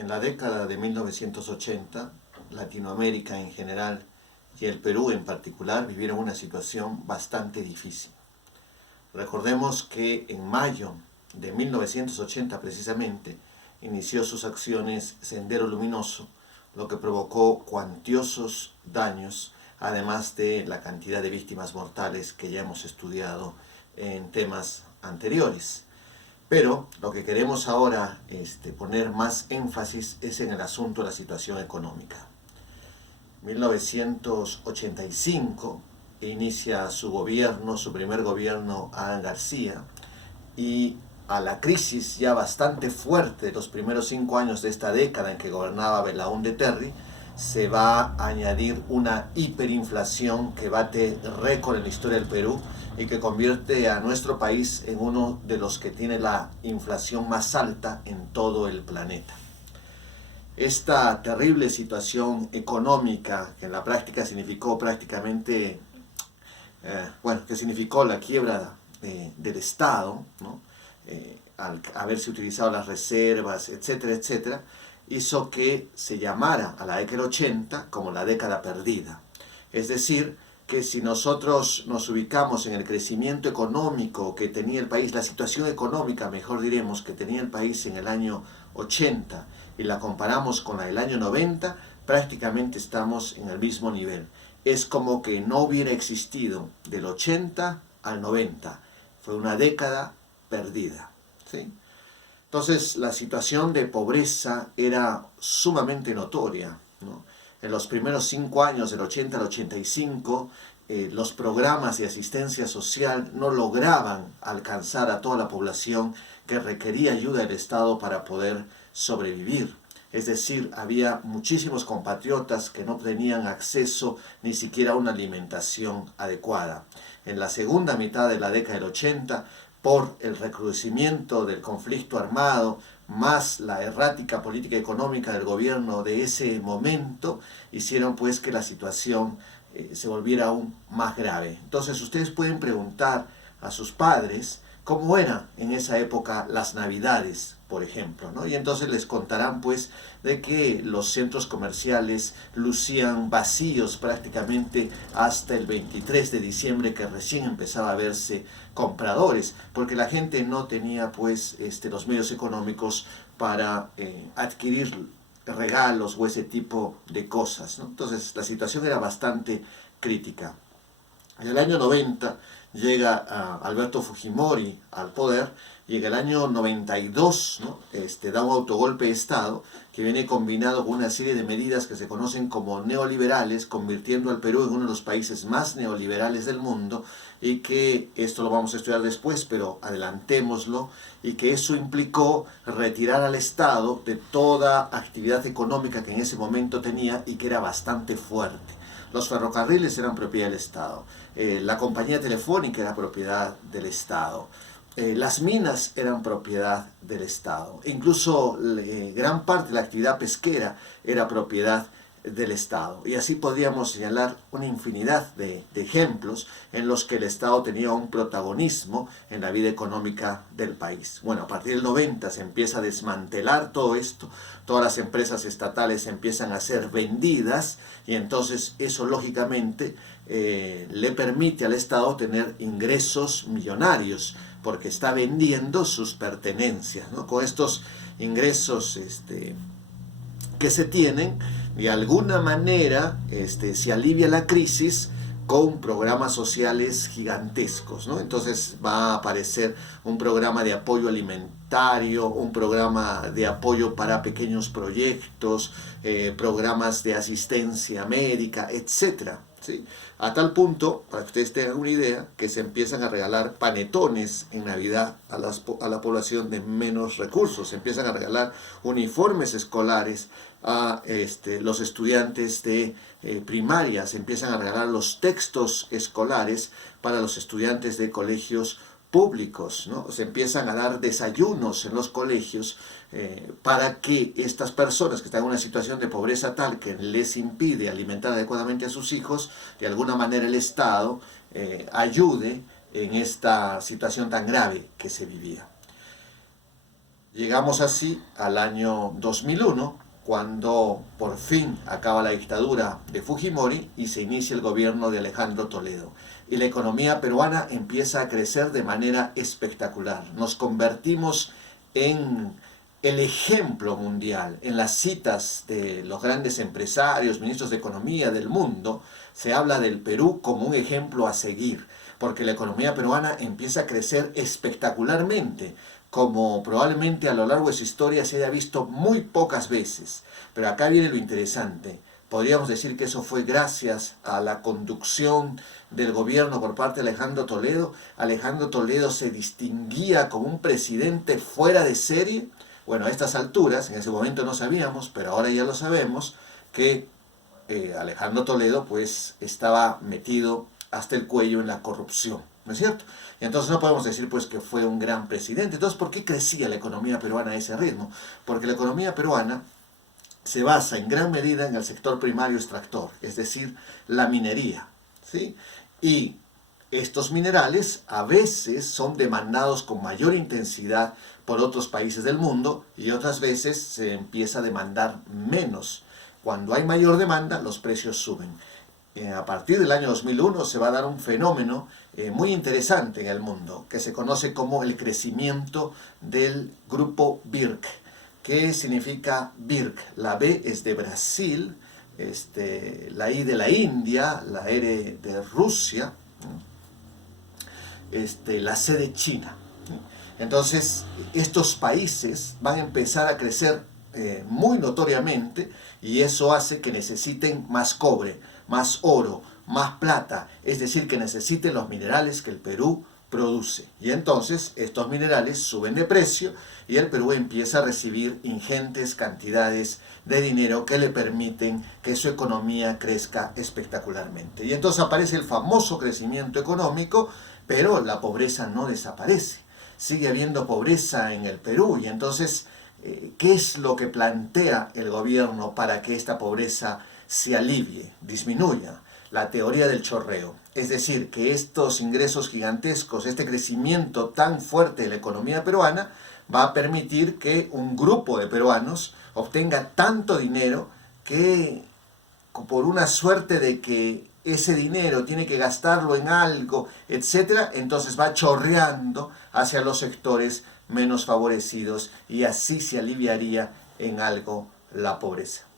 En la década de 1980, Latinoamérica en general y el Perú en particular vivieron una situación bastante difícil. Recordemos que en mayo de 1980 precisamente inició sus acciones Sendero Luminoso, lo que provocó cuantiosos daños, además de la cantidad de víctimas mortales que ya hemos estudiado en temas anteriores. Pero lo que queremos ahora poner más énfasis es en el asunto de la situación económica. 1985 inicia su gobierno, su primer gobierno, Alan García, y a la crisis ya bastante fuerte de los primeros 5 años de esta década en que gobernaba Belaúnde Terry, se va a añadir una hiperinflación que bate récord en la historia del Perú y que convierte a nuestro país en uno de los que tiene la inflación más alta en todo el planeta. Esta terrible situación económica, que en la práctica significó prácticamente, que significó la quiebra del Estado, ¿no? Al haberse utilizado las reservas, etcétera, etcétera, hizo que se llamara a la década del 80 como la década perdida. Es decir, que si nosotros nos ubicamos en el crecimiento económico que tenía el país, la situación económica, mejor diremos, que tenía el país en el año 80 y la comparamos con la del año 90, prácticamente estamos en el mismo nivel. Es como que no hubiera existido del 80 al 90. Fue una década perdida, ¿sí? Entonces la situación de pobreza era sumamente notoria, ¿no? En los primeros 5 años, del 80 al 85, los programas de asistencia social no lograban alcanzar a toda la población que requería ayuda del Estado para poder sobrevivir. Es decir, había muchísimos compatriotas que no tenían acceso ni siquiera a una alimentación adecuada. En la segunda mitad de la década del 80, por el recrudecimiento del conflicto armado, más la errática política económica del gobierno de ese momento, hicieron pues que la situación se volviera aún más grave. Entonces ustedes pueden preguntar a sus padres cómo eran en esa época las Navidades, por ejemplo, ¿no? Y entonces les contarán pues de que los centros comerciales lucían vacíos prácticamente hasta el 23 de diciembre, que recién empezaba a verse compradores, porque la gente no tenía pues los medios económicos para adquirir regalos o ese tipo de cosas, ¿no? Entonces la situación era bastante crítica. En el año 90 llega Alberto Fujimori al poder y en el año 92, ¿no? Da un autogolpe de Estado que viene combinado con una serie de medidas que se conocen como neoliberales, convirtiendo al Perú en uno de los países más neoliberales del mundo, y que esto lo vamos a estudiar después, pero adelantémoslo, y que eso implicó retirar al Estado de toda actividad económica que en ese momento tenía y que era bastante fuerte. Los ferrocarriles eran propiedad del Estado, la compañía telefónica era propiedad del Estado, las minas eran propiedad del Estado, e incluso gran parte de la actividad pesquera era propiedad del Estado. Y así podríamos señalar una infinidad de ejemplos en los que el Estado tenía un protagonismo en la vida económica del país. Bueno, a partir del 90 se empieza a desmantelar todo esto, todas las empresas estatales empiezan a ser vendidas y entonces eso lógicamente le permite al Estado tener ingresos millonarios porque está vendiendo sus pertenencias, ¿no? Con estos ingresos que se tienen, de alguna manera se alivia la crisis con programas sociales gigantescos, ¿no? Entonces va a aparecer un programa de apoyo alimentario, un programa de apoyo para pequeños proyectos, programas de asistencia médica, etcétera, ¿sí? A tal punto, para que ustedes tengan una idea, que se empiezan a regalar panetones en Navidad a la población de menos recursos, se empiezan a regalar uniformes escolares a los estudiantes de primaria, se empiezan a regalar los textos escolares para los estudiantes de colegios públicos, ¿no? Se empiezan a dar desayunos en los colegios para que estas personas que están en una situación de pobreza tal que les impide alimentar adecuadamente a sus hijos, de alguna manera el Estado ayude en esta situación tan grave que se vivía. Llegamos así al año 2001, cuando por fin acaba la dictadura de Fujimori y se inicia el gobierno de Alejandro Toledo. Y la economía peruana empieza a crecer de manera espectacular. Nos convertimos en el ejemplo mundial. En las citas de los grandes empresarios, ministros de economía del mundo, se habla del Perú como un ejemplo a seguir, porque la economía peruana empieza a crecer espectacularmente, como probablemente a lo largo de su historia se haya visto muy pocas veces. Pero acá viene lo interesante. Podríamos decir que eso fue gracias a la conducción del gobierno por parte de Alejandro Toledo. Alejandro Toledo se distinguía como un presidente fuera de serie. Bueno, a estas alturas, en ese momento no sabíamos, pero ahora ya lo sabemos, que Alejandro Toledo pues estaba metido hasta el cuello en la corrupción, ¿no es cierto? Y entonces no podemos decir pues que fue un gran presidente. Entonces, ¿por qué crecía la economía peruana a ese ritmo? Porque la economía peruana se basa en gran medida en el sector primario extractor, es decir, la minería, ¿sí? Y estos minerales a veces son demandados con mayor intensidad por otros países del mundo y otras veces se empieza a demandar menos. Cuando hay mayor demanda, los precios suben. A partir del año 2001 se va a dar un fenómeno muy interesante en el mundo, que se conoce como el crecimiento del grupo BRIC. ¿Qué significa BRIC? La B es de Brasil, la I de la India, la R de Rusia, la C de China. Entonces, estos países van a empezar a crecer muy notoriamente y eso hace que necesiten más cobre, más oro, más plata, es decir, que necesiten los minerales que el Perú produce. Y entonces estos minerales suben de precio y el Perú empieza a recibir ingentes cantidades de dinero que le permiten que su economía crezca espectacularmente. Y entonces aparece el famoso crecimiento económico, pero la pobreza no desaparece. Sigue habiendo pobreza en el Perú y entonces, ¿qué es lo que plantea el gobierno para que esta pobreza se alivie, disminuya? La teoría del chorreo. Es decir, que estos ingresos gigantescos, este crecimiento tan fuerte de la economía peruana, va a permitir que un grupo de peruanos obtenga tanto dinero que por una suerte de que ese dinero tiene que gastarlo en algo, etcétera, entonces va chorreando hacia los sectores menos favorecidos y así se aliviaría en algo la pobreza.